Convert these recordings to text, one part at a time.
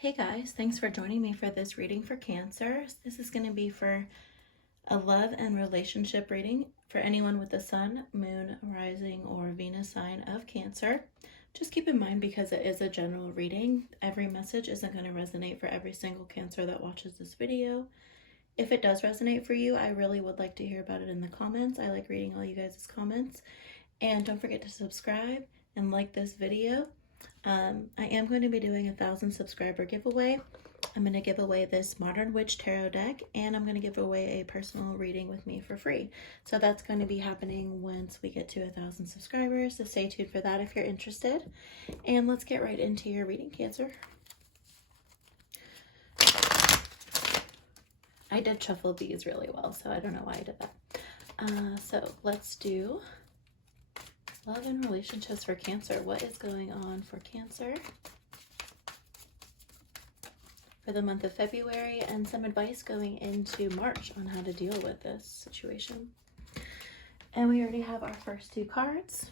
Hey guys, thanks for joining me for this reading for Cancer. This is going to be for a love and relationship reading for anyone with the Sun, Moon, Rising, or Venus sign of Cancer. Just keep in mind, because it is a general reading, every message isn't going to resonate for every single Cancer that watches this video. If it does resonate for you, I really would like to hear about it in the comments. I like reading all you guys' comments. And don't forget to subscribe and like this video. I am going to be doing a 1,000 subscriber giveaway. I'm going to give away this Modern Witch Tarot deck, and I'm going to give away a personal reading with me for free. So that's going to be happening once we get to 1,000 subscribers, so stay tuned for that if you're interested. And let's get right into your reading, Cancer. I did shuffle these really well, so I don't know why I did that. So let's do love and relationships for Cancer. What is going on for Cancer for the month of February, and some advice going into March on how to deal with this situation. And we already have our first two cards.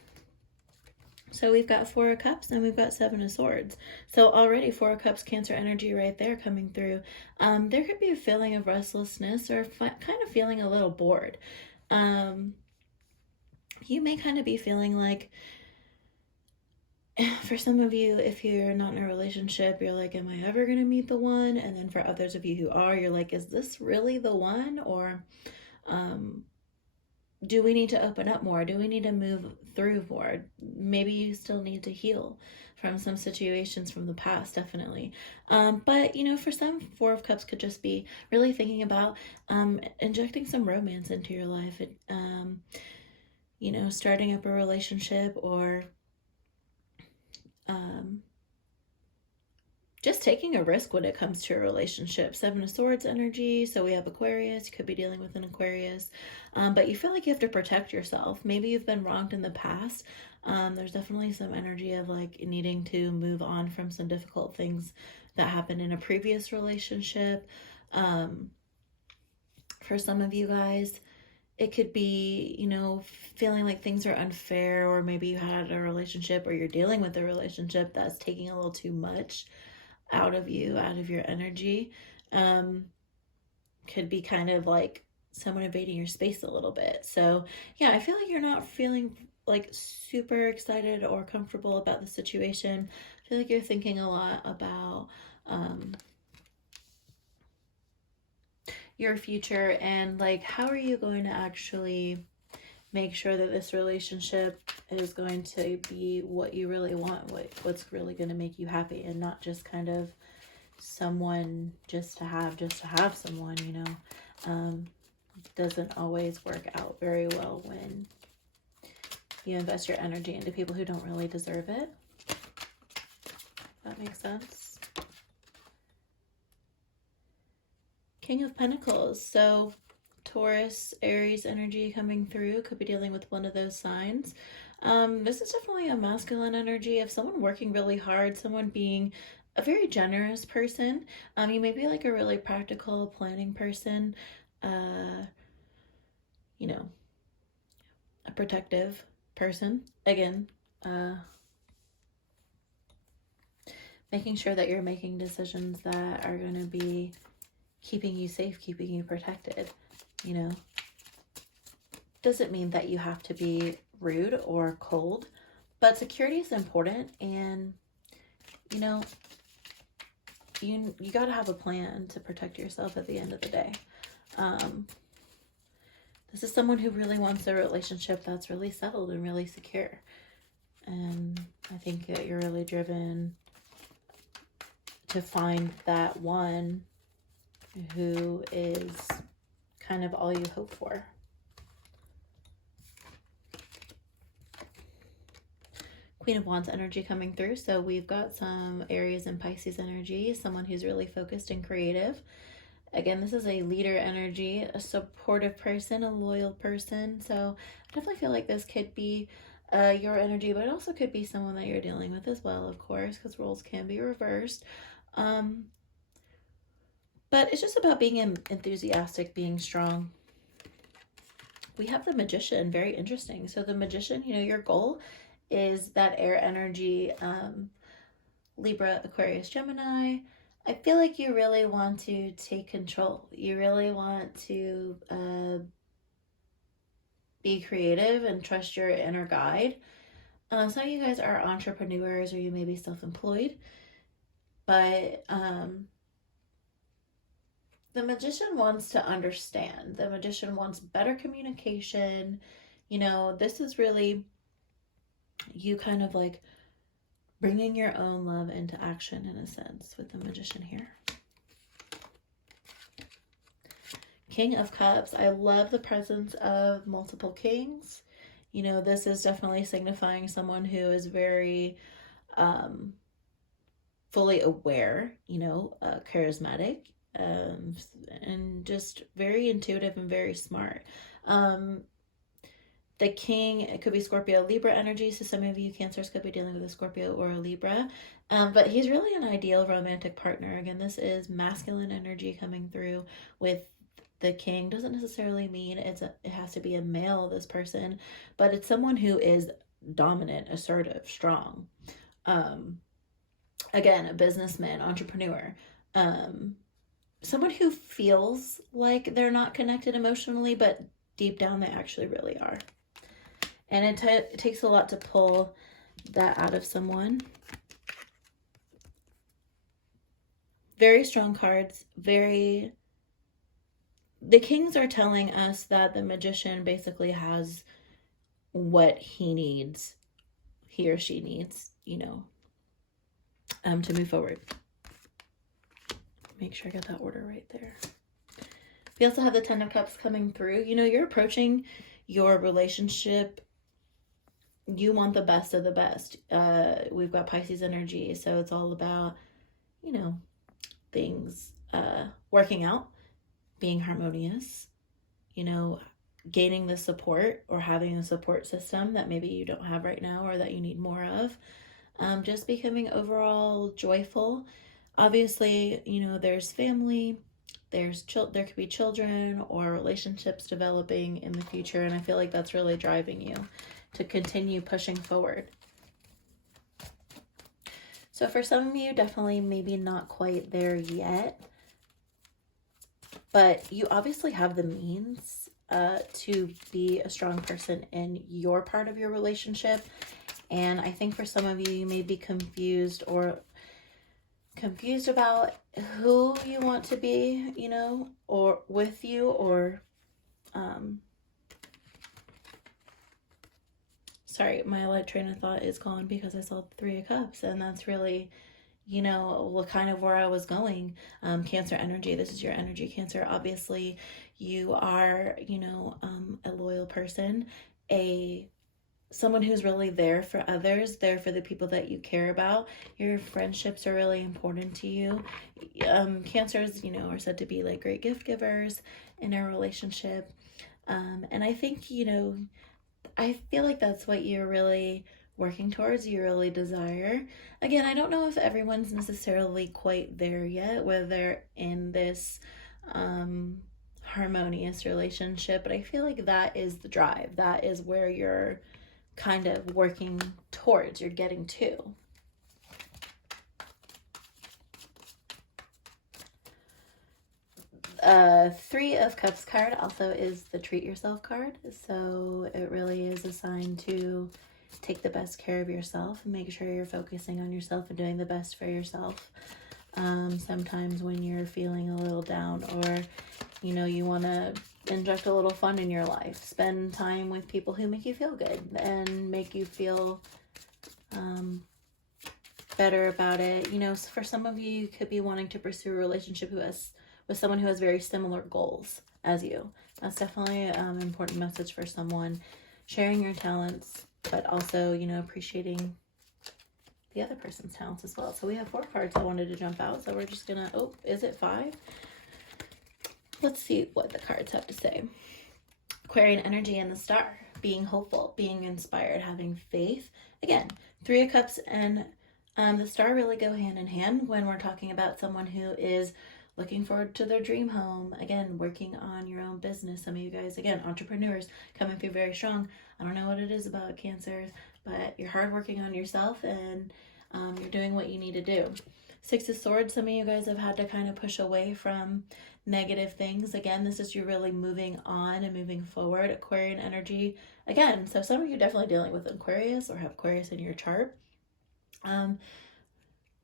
So we've got Four of Cups and we've got Seven of Swords. So already Four of Cups Cancer energy right there coming through. There could be a feeling of restlessness or kind of feeling a little bored. You may kind of be feeling like, for some of you, if you're not in a relationship, you're like, am I ever going to meet the one? And then for others of you who are, you're like, is this really the one? Or do we need to open up more? Do we need to move through more? Maybe you still need to heal from some situations from the past, definitely. But, you know, for some, Four of Cups could just be really thinking about injecting some romance into your life. You know, starting up a relationship, or just taking a risk when it comes to a relationship. Seven of Swords energy, so we have Aquarius. You could be dealing with an Aquarius, but you feel like you have to protect yourself. Maybe you've been wronged in the past. There's definitely some energy of like needing to move on from some difficult things that happened in a previous relationship. For some of you guys, it could be, you know, feeling like things are unfair, or maybe you had a relationship, or you're dealing with a relationship that's taking a little too much out of you, out of your energy. Could be kind of like someone invading your space a little bit. So yeah, I feel like you're not feeling like super excited or comfortable about the situation. I feel like you're thinking a lot about your future, and like, how are you going to actually make sure that this relationship is going to be what you really want, what's really going to make you happy, and not just kind of someone just to have someone, you know. Doesn't always work out very well when you invest your energy into people who don't really deserve it. That makes sense. King of Pentacles. So Taurus, Aries energy coming through. Could be dealing with one of those signs. This is definitely a masculine energy of someone working really hard, someone being a very generous person. You may be like a really practical planning person, you know, a protective person. Again, making sure that you're making decisions that are going to be keeping you safe, keeping you protected, you know. Doesn't mean that you have to be rude or cold, but security is important, and you know, you got to have a plan to protect yourself at the end of the day. This is someone who really wants a relationship that's really settled and really secure, and I think that you're really driven to find that one who is kind of all you hope for. Queen of Wands energy coming through. So we've got some Aries and Pisces energy, someone who's really focused and creative. Again, this is a leader energy, a supportive person, a loyal person. So I definitely feel like this could be your energy, but it also could be someone that you're dealing with as well, of course, because roles can be reversed. But it's just about being enthusiastic, being strong. We have the Magician, very interesting. So the Magician, you know, your goal is that air energy, Libra, Aquarius, Gemini. I feel like you really want to take control. You really want to be creative and trust your inner guide. Some of you guys are entrepreneurs, or you may be self-employed, but the Magician wants to understand. The Magician wants better communication. You know, this is really you kind of like bringing your own love into action in a sense with the Magician here. King of Cups. I love the presence of multiple kings. You know, this is definitely signifying someone who is very fully aware, you know, charismatic, and just very intuitive and very smart. The king, it could be Scorpio, Libra energy. So some of you Cancers could be dealing with a Scorpio or a Libra. But he's really an ideal romantic partner. Again, this is masculine energy coming through with the king. Doesn't necessarily mean it has to be a male, this person, but it's someone who is dominant, assertive, strong. Again, a businessman, entrepreneur. Someone who feels like they're not connected emotionally, but deep down they actually really are. And it takes a lot to pull that out of someone. Very strong cards. The kings are telling us that the Magician basically has what he needs, he or she needs, you know, to move forward. Make sure I got that order right there. We also have the Ten of Cups coming through. You know, you're approaching your relationship. You want the best of the best. We've got Pisces energy, so it's all about, you know, things working out, being harmonious, you know, gaining the support or having a support system that maybe you don't have right now or that you need more of. Just becoming overall joyful. Obviously, you know, there's family, there could be children or relationships developing in the future, and I feel like that's really driving you to continue pushing forward. So for some of you, definitely maybe not quite there yet, but you obviously have the means to be a strong person in your part of your relationship. And I think for some of you, you may be confused about who you want to be, you know, or with you, or sorry, my train of thought is gone because I saw the Three of Cups, and that's really, you know, kind of where I was going. Cancer energy, this is your energy, Cancer. Obviously, you are, you know, a loyal person, someone who's really there for others, there for the people that you care about. Your friendships are really important to you. Cancers, you know, are said to be like great gift givers in a relationship. And I think, you know, I feel like that's what you're really working towards, you really desire. Again, I don't know if everyone's necessarily quite there yet, whether they're in this harmonious relationship, but I feel like that is the drive. That is where you're kind of working towards, you're getting to. Three of Cups card also is the treat yourself card. So it really is a sign to take the best care of yourself and make sure you're focusing on yourself and doing the best for yourself. Sometimes when you're feeling a little down, or, you know, you want to inject a little fun in your life, spend time with people who make you feel good and make you feel better about it. You know, for some of you, you could be wanting to pursue a relationship with someone who has very similar goals as you. That's definitely an important message for someone. Sharing your talents, but also, you know, appreciating the other person's talents as well. So we have 4 cards that wanted to jump out. So we're just gonna, oh, is it 5? Let's see what the cards have to say. Aquarian energy and the Star. Being hopeful, being inspired, having faith. Again, 3 of Cups and the Star really go hand in hand when we're talking about someone who is looking forward to their dream home. Again, working on your own business. Some of you guys, again, entrepreneurs, coming through very strong. I don't know what it is about Cancers, but you're hard working on yourself, and you're doing what you need to do. Six of Swords, some of you guys have had to kind of push away from negative things. Again, this is you really moving on and moving forward. Aquarian energy. Again, so some of you definitely dealing with Aquarius or have Aquarius in your chart.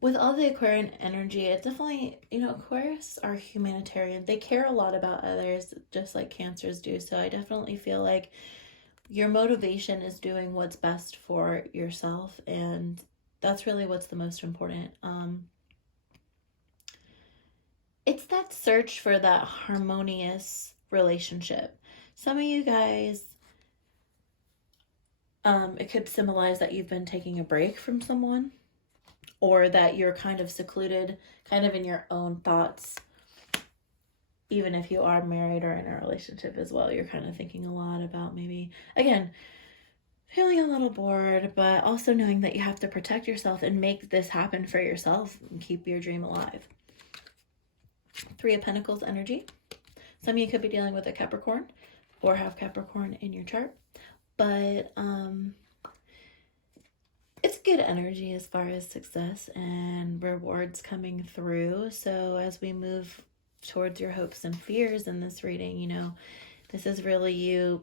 With all the Aquarian energy, it definitely, Aquarius are humanitarian. They care a lot about others, just like Cancers do. So I definitely feel like your motivation is doing what's best for yourself, and that's really what's the most important. It's that search for that harmonious relationship. Some of you guys, it could symbolize that you've been taking a break from someone, or that you're kind of secluded, kind of in your own thoughts. Even if you are married or in a relationship as well, you're kind of thinking a lot about maybe, again, feeling a little bored, but also knowing that you have to protect yourself and make this happen for yourself and keep your dream alive. Three of Pentacles energy. Some of you could be dealing with a Capricorn or have Capricorn in your chart, but it's good energy as far as success and rewards coming through. So as we move towards your hopes and fears in this reading, this is really you.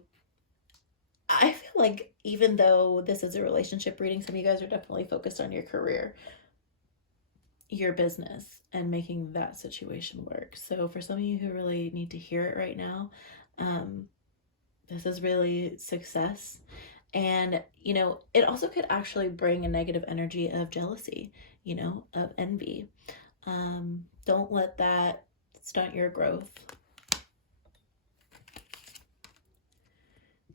I feel like even though this is a relationship reading, some of you guys are definitely focused on your career, your business, and making that situation work. So for some of you who really need to hear it right now, this is really success. And, it also could actually bring a negative energy of jealousy, of envy. Don't let that stunt your growth.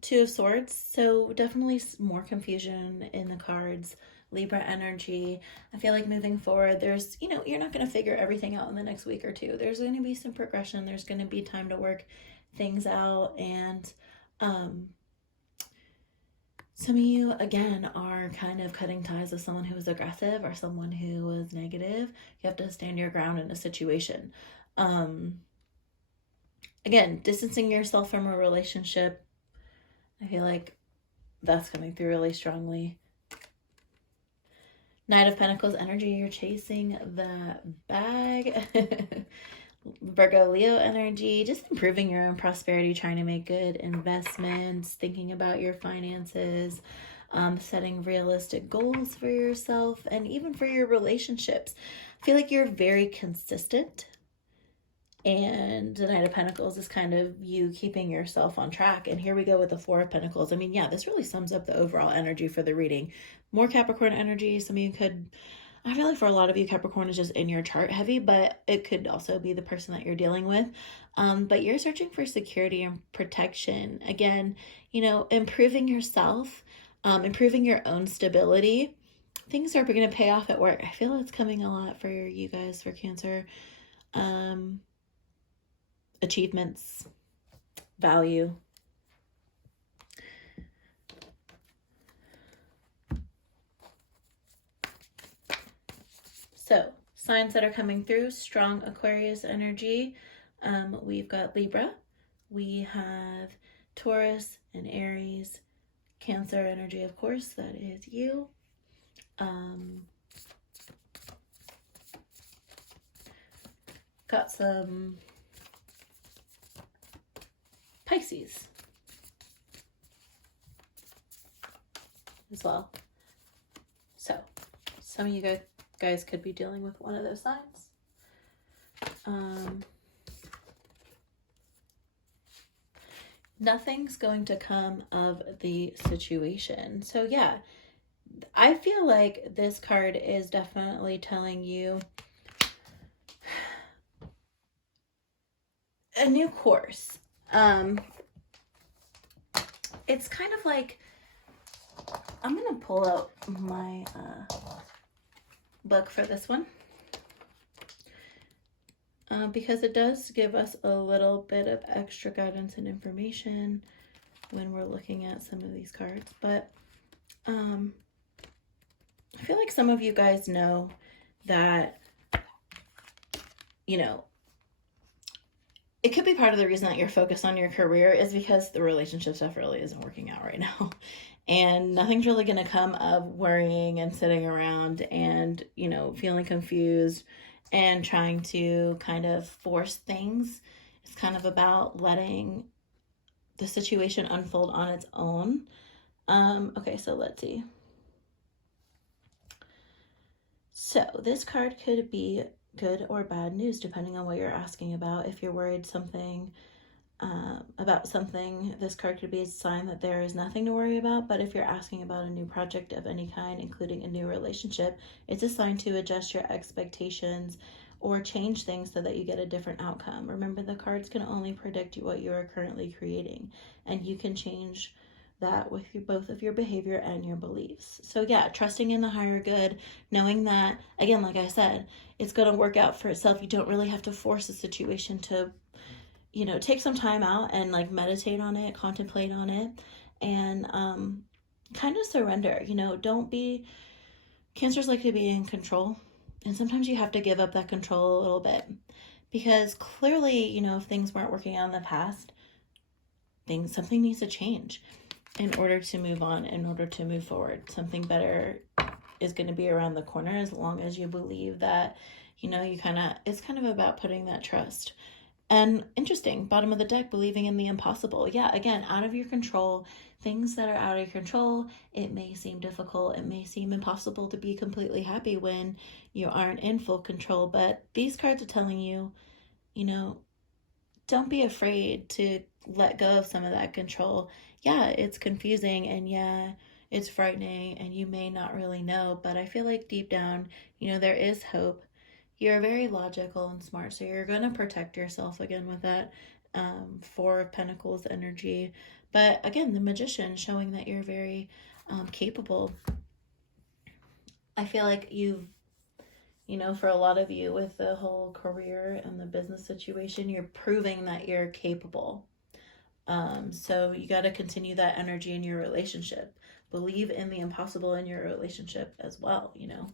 Two of Swords. So definitely more confusion in the cards. Libra energy. I feel like moving forward, there's, you're not going to figure everything out in the next week or two. There's going to be some progression. There's going to be time to work things out. And, some of you, again, are kind of cutting ties with someone who is aggressive or someone who was negative. You have to stand your ground in a situation. Again, distancing yourself from a relationship. I feel like that's coming through really strongly. Knight of Pentacles energy. You're chasing the bag. Virgo, Leo energy, just improving your own prosperity, trying to make good investments, thinking about your finances, setting realistic goals for yourself and even for your relationships. I feel like you're very consistent, and the Knight of Pentacles is kind of you keeping yourself on track. And here we go with the Four of Pentacles. I mean, yeah, this really sums up the overall energy for the reading. More Capricorn energy. Some of you could, I feel like for a lot of you, Capricorn is just in your chart heavy, but it could also be the person that you're dealing with. But you're searching for security and protection. Again, improving yourself, improving your own stability. Things are going to pay off at work. I feel it's coming a lot for you guys, for Cancer. Achievements, value. So signs that are coming through: strong Aquarius energy. We've got Libra, we have Taurus and Aries, Cancer energy, of course, that is you. Got some Pisces as well. So some of you guys could be dealing with one of those signs. Nothing's going to come of the situation. So yeah, I feel like this card is definitely telling you a new course. It's kind of like, I'm going to pull out my book for this one. Because it does give us a little bit of extra guidance and information when we're looking at some of these cards. But I feel like some of you guys know that, it could be part of the reason that you're focused on your career is because the relationship stuff really isn't working out right now. And nothing's really going to come of worrying and sitting around and, you know, feeling confused and trying to kind of force things. It's kind of about letting the situation unfold on its own. Okay, so let's see. So this card could be good or bad news depending on what you're asking about. If you're worried about something, this card could be a sign that there is nothing to worry about. But if you're asking about a new project of any kind, including a new relationship, it's a sign to adjust your expectations or change things so that you get a different outcome. Remember, the cards can only predict what you are currently creating, and you can change that with both of your behavior and your beliefs. So yeah, trusting in the higher good, knowing that, again, like I said, it's going to work out for itself. You don't really have to force a situation to, you know, take some time out and like meditate on it, contemplate on it, and kind of surrender. You know, don't be, Cancers like to be in control, and sometimes you have to give up that control a little bit, because clearly, you know, if things weren't working out in the past, something needs to change in order to move on, in order to move forward. Something better is going to be around the corner, as long as you believe that, you know, it's kind of about putting that trust. And interesting, bottom of the deck, believing in the impossible. Yeah, again, out of your control, things that are out of your control, it may seem difficult, it may seem impossible to be completely happy when you aren't in full control. But these cards are telling you, you know, don't be afraid to let go of some of that control. Yeah, it's confusing, and yeah, it's frightening, and you may not really know, but I feel like deep down, you know, there is hope. You're very logical and smart, so you're going to protect yourself again with that Four of Pentacles energy. But again, the Magician, showing that you're very capable. I feel like you know, for a lot of you with the whole career and the business situation, you're proving that you're capable. So you got to continue that energy in your relationship. Believe in the impossible in your relationship as well, you know.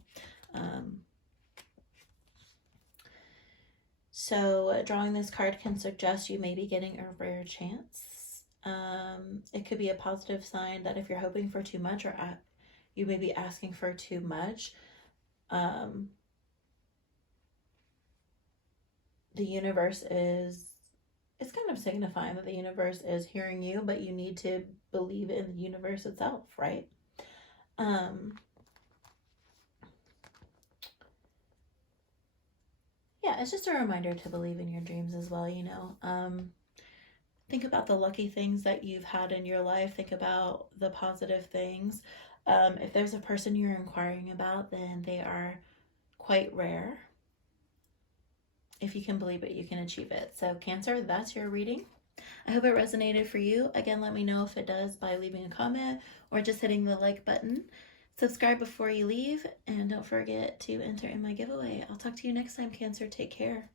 So drawing this card can suggest you may be getting a rare chance. It could be a positive sign that if you're hoping for too much, or you may be asking for too much, the universe it's kind of signifying that the universe is hearing you, but you need to believe in the universe itself, right? Yeah, it's just a reminder to believe in your dreams as well, you know. Think about the lucky things that you've had in your life. Think about the positive things. If there's a person you're inquiring about, then they are quite rare. If you can believe it, you can achieve it. So Cancer, that's your reading. I hope it resonated for you. Again, let me know if it does by leaving a comment or just hitting the like button. Subscribe before you leave, and don't forget to enter in my giveaway. I'll talk to you next time, Cancer. Take care.